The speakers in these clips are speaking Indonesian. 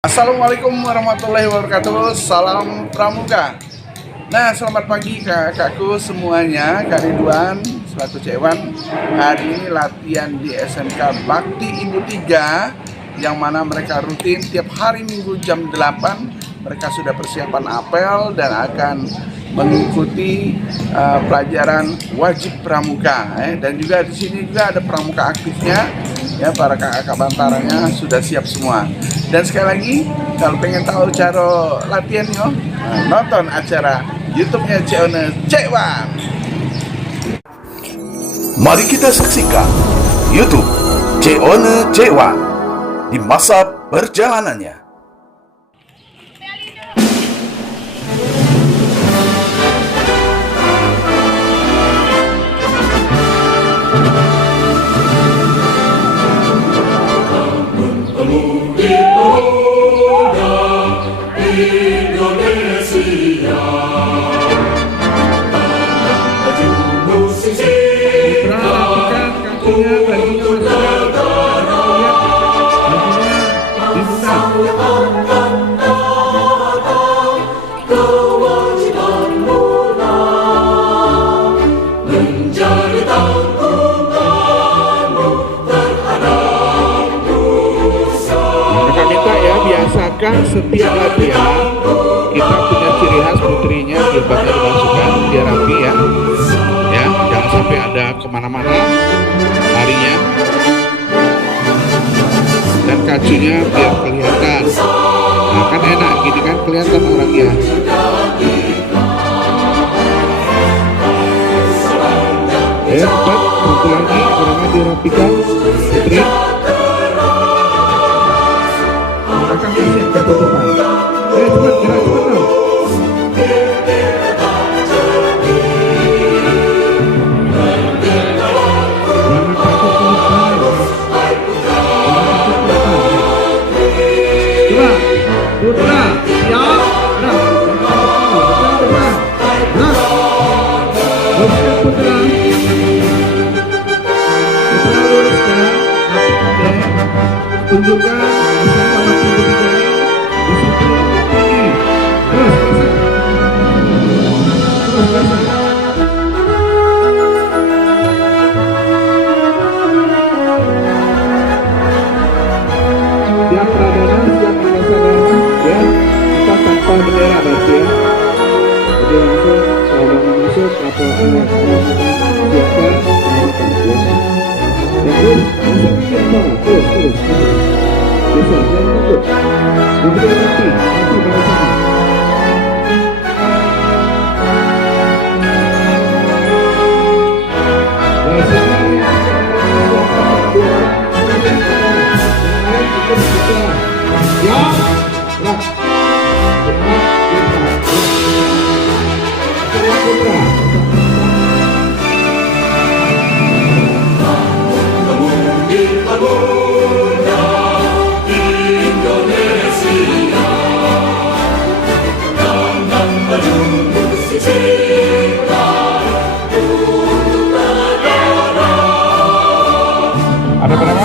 Assalamualaikum warahmatullahi wabarakatuh. Salam Pramuka. Nah, selamat pagi kakakku semuanya. Kak Ridwan selaku Cewan. Hari ini latihan di SMK Bakti Ibu 3, yang mana mereka rutin tiap hari Minggu jam 8. Mereka sudah persiapan apel dan akan mengikuti pelajaran wajib pramuka. Dan juga di sini juga ada pramuka aktifnya. Ya, para kakak bantaranya sudah siap semua. Dan sekali lagi, kalau pengen tahu cara latihannya, nonton acara YouTube-nya Cewan. Mari kita saksikan YouTube Cewan di masa perjalanannya. Biasakan setiap latihan kita punya ciri khas putrinya jilbabnya dimasukkan biar rapi ya, jangan sampai ada kemana-mana larinya, dan kacunya biar kelihatan. Nah, kan enak gini kan, kelihatan orangnya. Cepat, satu lagi orangnya dirapikan putri. Akan kasih ketutupan. Cepat, gerak cepat dong. Jangan takut kelupaan. Coba, putra, siap. Luruskan putra. Putra luruskan. Tunjukkan. Siap pradana, siap laksamana, ya. Kita tanpa bendera berarti ya. Jadi langsung kalau masuk atau siapkan terus. Dan terus masukkan ke bawah, terus. Bisa, jangan takut. Diberi nanti pada sana. Ada berapa?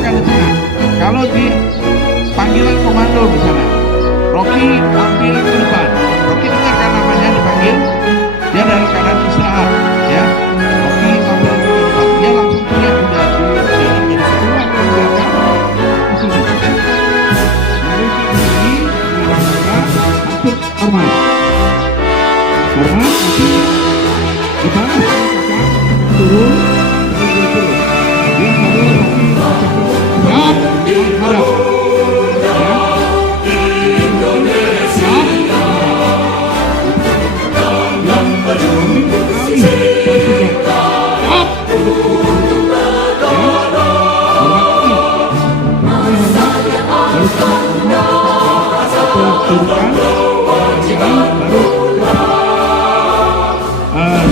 silakan di tengah. Kalau di panggilan komando di sana, Rocky ambil ke depan. Rocky dengarkan namanya dipanggil, dia dari kanan istirahat, ya. Rocky ambil ke depan, dia langsung teriak udah di jalan dari sebelah ke belakang ke sini. Lalu ke sini, masuk hormat. Hormat, nanti dibalas turun, turun. Dia baru Rocky siap, hadap.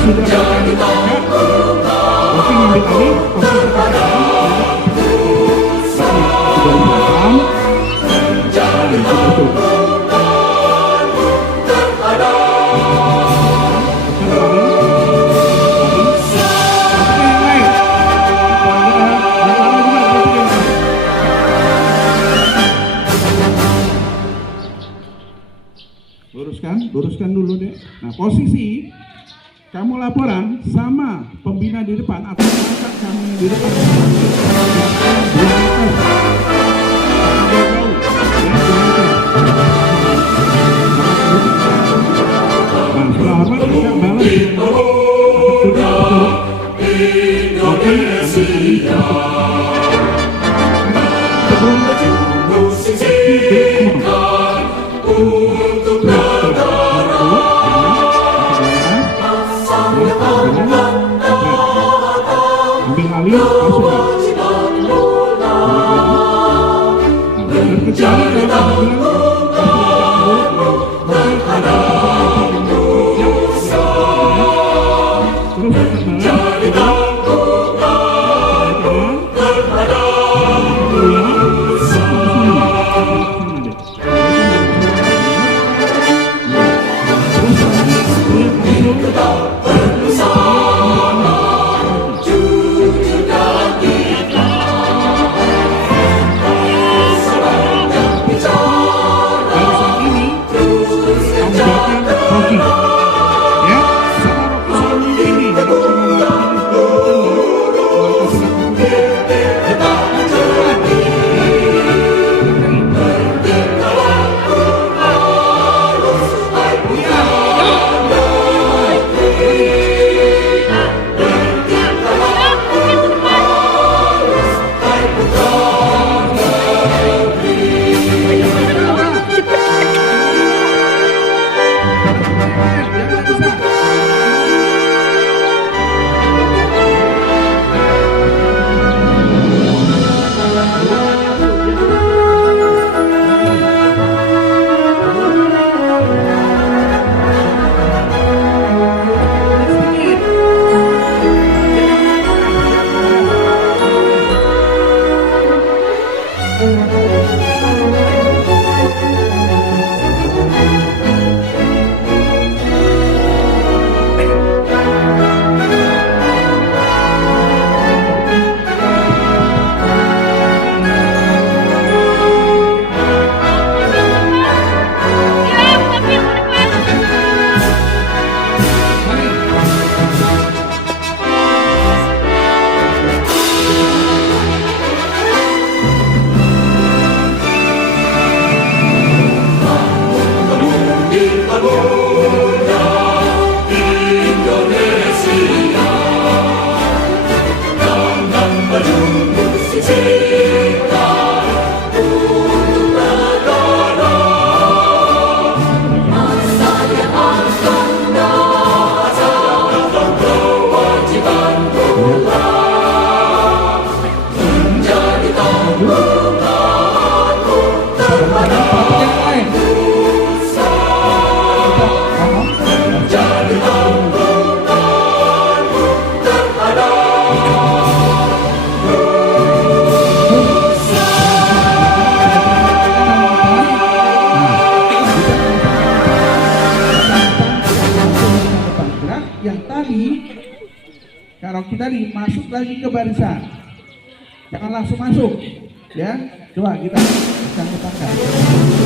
Sudah berkali Rocky ngambil alih posisi luruskan dulu deh. Nah, posisi kamu laporan sama pembina di depan atau angkat kami di depan. Nah, setelah hormat kita balas Indonesia. Kalau kita masuk lagi ke barisan, jangan langsung masuk. Ya, coba kita bisa mengutangkan.